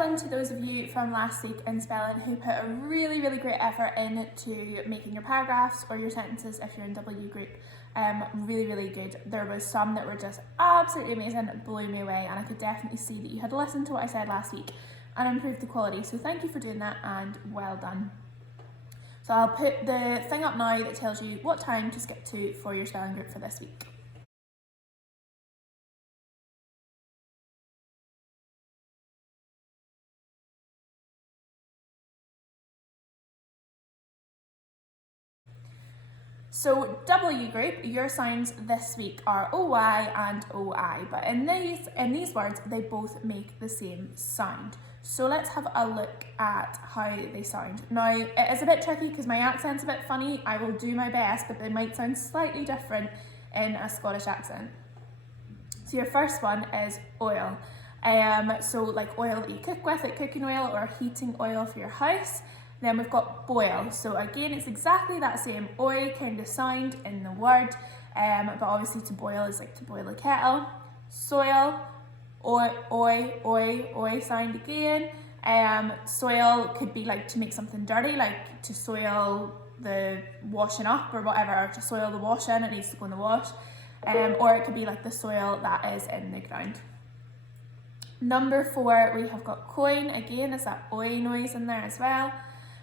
done to those of you from last week in spelling who put a really great effort into making your paragraphs or your sentences if you're in W group. Really good. There was some that were just absolutely amazing, it blew me away, and I could definitely see that you had listened to what I said last week and improved the quality, so thank you for doing that and well done. So I'll put the thing up now that tells you what time to skip to for your spelling group for this week. So W group, your sounds this week are OY and OI, but in these words, they both make the same sound. So let's have a look at how they sound. Now, it is a bit tricky because my accent's a bit funny. I will do my best, but they might sound slightly different in a Scottish accent. So your first one is oil. So like oil that you cook with, like cooking oil or heating oil for your house. Then we've got boil. So again, it's exactly that same oi kind of sound in the word, but obviously to boil is like to boil a kettle. Soil, oi sound again. Soil could be like to make something dirty, like to soil the washing up or whatever, or to soil the washing, it needs to go in the wash. Or it could be like the soil that is in the ground. Number 4, we have got coin. Again, there's that oi noise in there as well.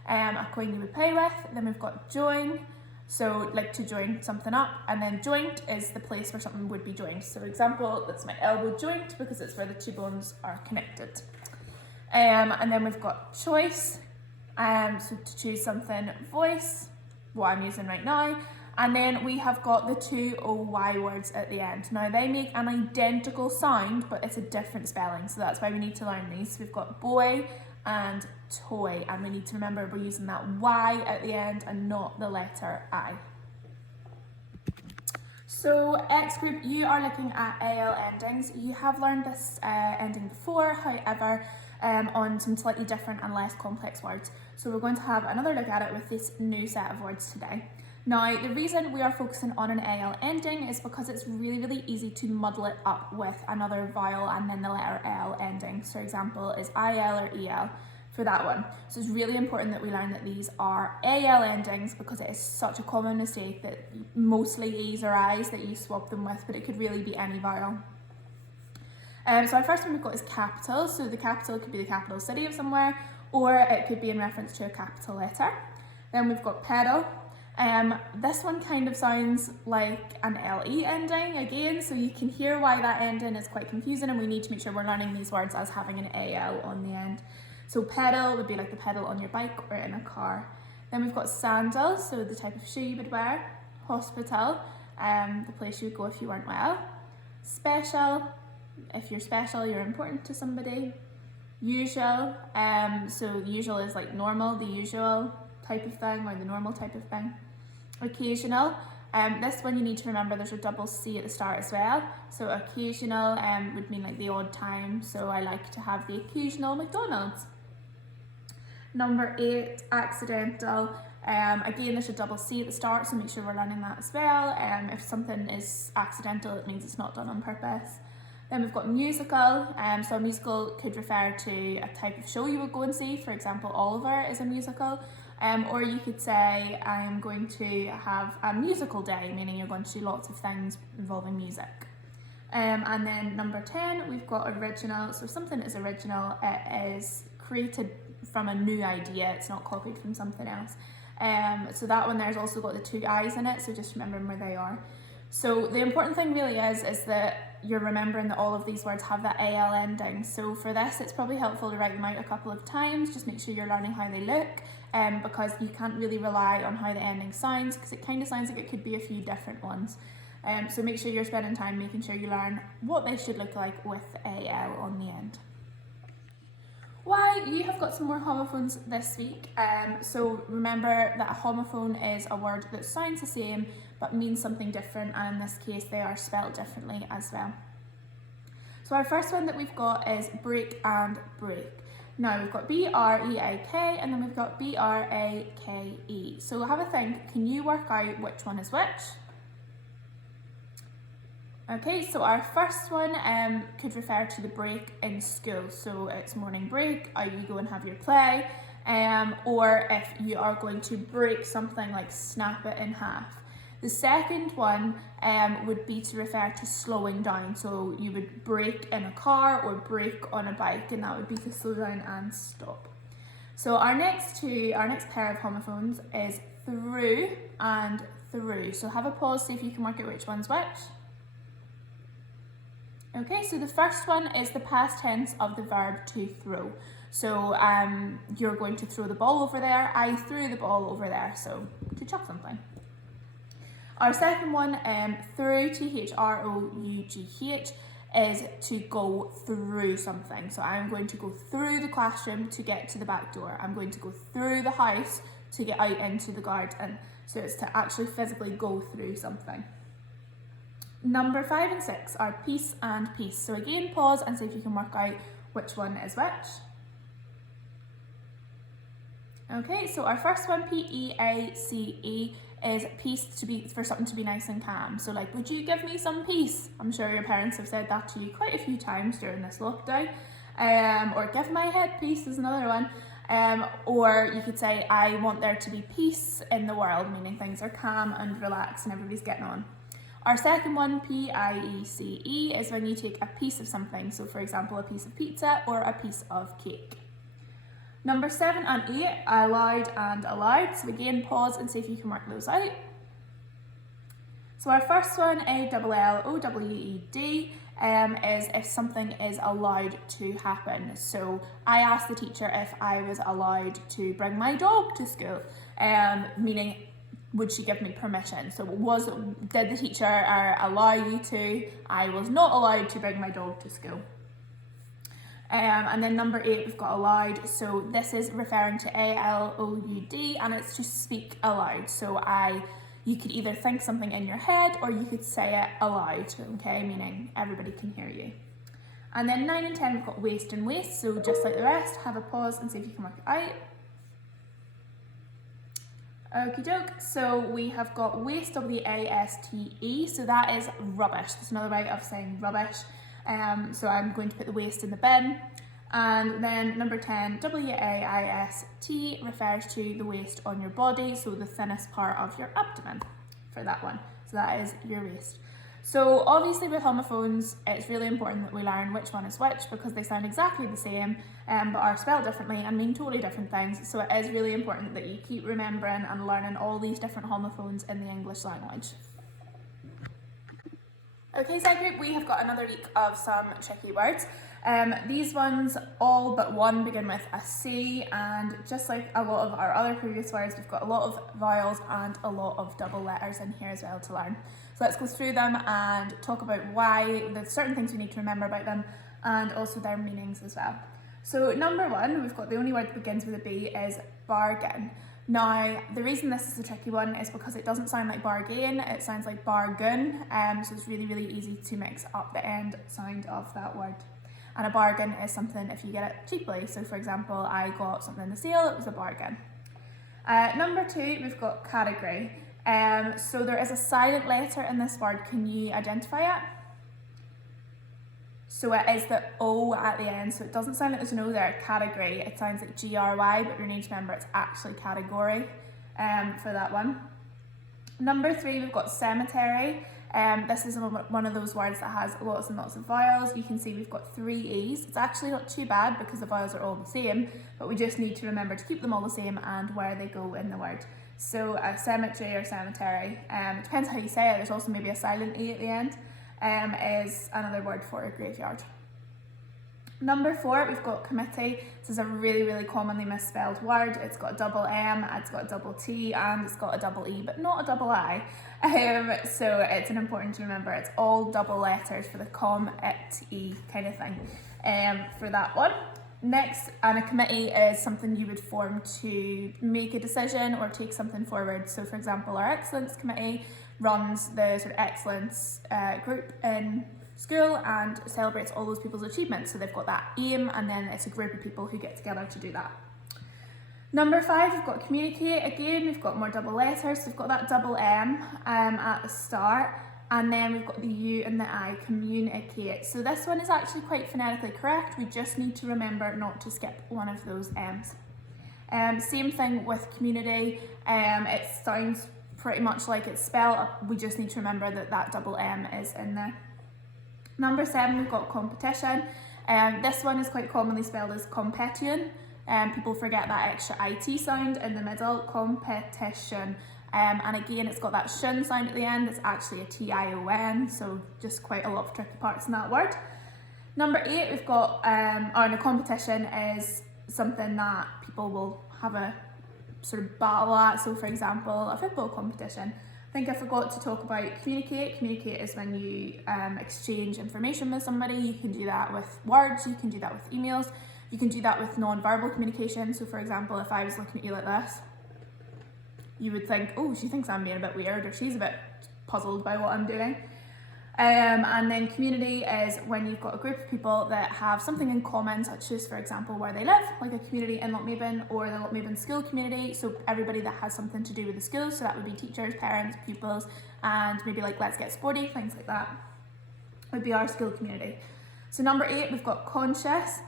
A coin you would play with. Then we've got join, so like to join something up, and then joint is the place where something would be joined. So example, that's my elbow joint because it's where the two bones are connected. And then we've got choice, so to choose something, voice, what I'm using right now. And then we have got the 2 OY words at the end. Now they make an identical sound, but it's a different spelling, so that's why we need to learn these. So we've got boy and toy, and we need to remember we're using that Y at the end and not the letter I. So X group, you are looking at AL endings. You have learned this ending before, however, on some slightly different and less complex words. So we're going to have another look at it with this new set of words today. Now, the reason we are focusing on an AL ending is because it's really easy to muddle it up with another vowel and then the letter L ending. So, for example, is IL or EL for that one. So it's really important that we learn that these are AL endings because it is such a common mistake that mostly E's or I's that you swap them with, but it could really be any vowel. So our first one we've got is capital. So the capital could be the capital city of somewhere, or it could be in reference to a capital letter. Then we've got pedal. This one kind of sounds like an LE ending again, so you can hear why that ending is quite confusing, and we need to make sure we're learning these words as having an AL on the end. So pedal would be like the pedal on your bike or in a car. Then we've got sandal, so the type of shoe you would wear. Hospital, the place you would go if you weren't well. Special, if you're special, you're important to somebody. Usual, so usual is like normal, the usual type of thing, or the normal type of thing. Occasional, this one you need to remember there's a double C at the start as well. So occasional would mean like the odd time, so I like to have the occasional McDonald's. Number 8, accidental. Again, there's a double C at the start, so make sure we're learning that as well. If something is accidental, it means it's not done on purpose. Then we've got musical, so a musical could refer to a type of show you would go and see. For example, Oliver is a musical. Or you could say, I'm going to have a musical day, meaning you're going to do lots of things involving music. And then number 10, we've got original. So if something is original, it is created from a new idea, it's not copied from something else. So that one, there's also got the 2 I's in it, so just remembering where they are. So the important thing really is that you're remembering that all of these words have that AL ending. So for this, it's probably helpful to write them out a couple of times, just make sure you're learning how they look, because you can't really rely on how the ending sounds, because it kind of sounds like it could be a few different ones. So make sure you're spending time making sure you learn what they should look like with AL on the end. Why, you have got some more homophones this week. So remember that a homophone is a word that sounds the same but means something different, and in this case they are spelled differently as well. So our first one that we've got is break and break. Now we've got B-R-E-A-K and then we've got B-R-A-K-E. So have a think, can you work out which one is which? Okay, so our first one could refer to the break in school. So it's morning break, you go and have your play, or if you are going to break something, like snap it in half. The second one would be to refer to slowing down. So you would brake in a car or brake on a bike, and that would be to slow down and stop. So our next pair of homophones is through and through. So have a pause, see if you can work out which one's which. Okay, so the first one is the past tense of the verb to throw. So you're going to throw the ball over there. I threw the ball over there, so to chuck something. Our second one, through, T-H-R-O-U-G-H, is to go through something. So I'm going to go through the classroom to get to the back door. I'm going to go through the house to get out into the garden. So it's to actually physically go through something. Number 5 and 6 are peace and peace. So again, pause and see if you can work out which one is which. Okay, so our first one, P-E-A-C-E, is peace, for something to be nice and calm. So like, would you give me some peace? I'm sure your parents have said that to you quite a few times during this lockdown. Or give my head peace is another one. Or you could say, I want there to be peace in the world, meaning things are calm and relaxed and everybody's getting on. Our second one, P-I-E-C-E, is when you take a piece of something. So for example, a piece of pizza or a piece of cake. Number 7 and 8, allowed and allowed. So again, pause and see if you can work those out. So our first one, A-L-L-O-W-E-D, is if something is allowed to happen. So I asked the teacher if I was allowed to bring my dog to school, meaning would she give me permission? So did the teacher allow you to? I was not allowed to bring my dog to school. And then number 8, we've got allowed. So this is referring to A-L-O-U-D, and it's to speak aloud. So you could either think something in your head or you could say it aloud, okay, meaning everybody can hear you. And then 9 and 10, we've got waste and waste. So just like the rest, have a pause and see if you can work it out. Okie doke, so we have got waste, W-A-S-T-E, so that is rubbish. That's another way of saying rubbish. So I'm going to put the waste in the bin. And then number 10, W-A-I-S-T, refers to the waist on your body, so the thinnest part of your abdomen for that one. So that is your waist. So obviously with homophones, it's really important that we learn which one is which because they sound exactly the same, but are spelled differently and mean totally different things. So it is really important that you keep remembering and learning all these different homophones in the English language. Okay, side group, we have got another week of some tricky words. These ones, all but one, begin with a C, and just like a lot of our other previous words, we've got a lot of vowels and a lot of double letters in here as well to learn. So let's go through them and talk about why there's certain things we need to remember about them and also their meanings as well. So number 1, we've got the only word that begins with a B is bargain. Now, the reason this is a tricky one is because it doesn't sound like bargain, it sounds like bargain, so it's really, really easy to mix up the end sound of that word. And a bargain is something if you get it cheaply. So for example, I got something in the sale, it was a bargain. Number 2, we've got category. So there is a silent letter in this word, can you identify it? So it is the O at the end, so it doesn't sound like there's an O there, category. It sounds like G-R-Y, but you need to remember it's actually category for that one. Number 3, we've got cemetery. This is one of those words that has lots and lots of vowels. You can see we've got 3 E's. It's actually not too bad because the vowels are all the same, but we just need to remember to keep them all the same and where they go in the word. So a cemetery or cemetery, it depends how you say it. There's also maybe a silent E at the end, is another word for a graveyard. Number 4, we've got committee. This is a really, really commonly misspelled word. It's got a double M, it's got a double T, and it's got a double E, but not a double I. So it's important to remember it's all double letters for the com-it-e kind of thing for that one. Next, and a committee is something you would form to make a decision or take something forward. So for example, our excellence committee runs the sort of excellence group in school and celebrates all those people's achievements. So they've got that aim and then it's a group of people who get together to do that. Number 5, we've got communicate. Again, we've got more double letters. So we've got that double M at the start. And then we've got the U and the I, communicate. So this one is actually quite phonetically correct. We just need to remember not to skip one of those M's. Same thing with community. It sounds pretty much like it's spelled. We just need to remember that that double M is in there. Number 7, we've got competition. This one is quite commonly spelled as competition. People forget that extra IT sound in the middle, competition. And again, it's got that shun sound at the end. It's actually a T-I-O-N, so just quite a lot of tricky parts in that word. Number 8, we've got, a competition is something that people will have a sort of battle at. So for example, a football competition. I think I forgot to talk about communicate. Communicate is when you exchange information with somebody. You can do that with words, you can do that with emails, you can do that with non-verbal communication. So for example, if I was looking at you like this, you would think, oh, she thinks I'm being a bit weird, or she's a bit puzzled by what I'm doing. And then community is when you've got a group of people that have something in common, such as, for example, where they live, like a community in Lochmaben or the Lochmaben school community. So everybody that has something to do with the school, so that would be teachers, parents, pupils, and maybe like Let's Get Sporty, things like that, would be our school community. So number 8, we've got conscious.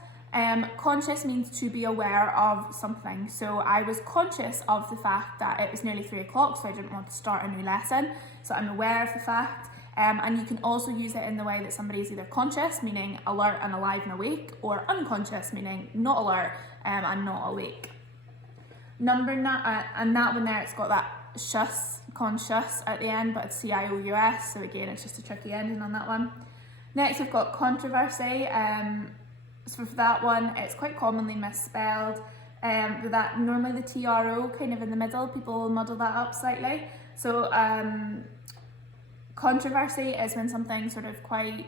Conscious means to be aware of something. So I was conscious of the fact that it was nearly 3 o'clock, so I didn't want to start a new lesson. So I'm aware of the fact. And you can also use it in the way that somebody is either conscious, meaning alert and alive and awake, or unconscious, meaning not alert and not awake. Number 9, and that one there, it's got that shus, conscious at the end, but it's C-I-O-U-S, so again, it's just a tricky ending on that one. Next, we've got controversy. So for that one, it's quite commonly misspelled. With that, normally the T-R-O kind of in the middle, people will muddle that up slightly. So controversy is when something sort of quite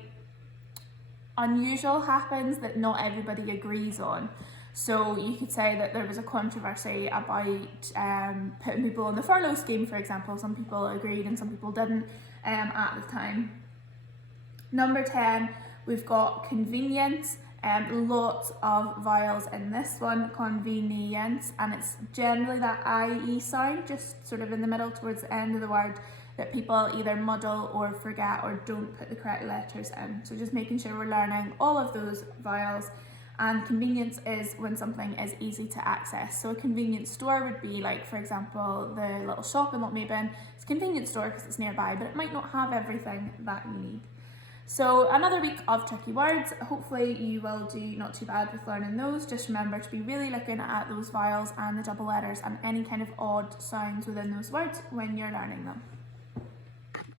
unusual happens that not everybody agrees on. So you could say that there was a controversy about putting people on the furlough scheme, for example. Some people agreed and some people didn't at the time. Number 10, we've got convenience. Lots of vowels in this one, convenience, and it's generally that IE sound just sort of in the middle towards the end of the word that people either muddle or forget or don't put the correct letters in. So just making sure we're learning all of those vowels. And convenience is when something is easy to access. So a convenience store would be like, for example, the little shop in Lochmaben. It's a convenience store because it's nearby, but it might not have everything that you need. So another week of tricky words. Hopefully you will do not too bad with learning those. Just remember to be really looking at those vowels and the double letters and any kind of odd sounds within those words when you're learning them.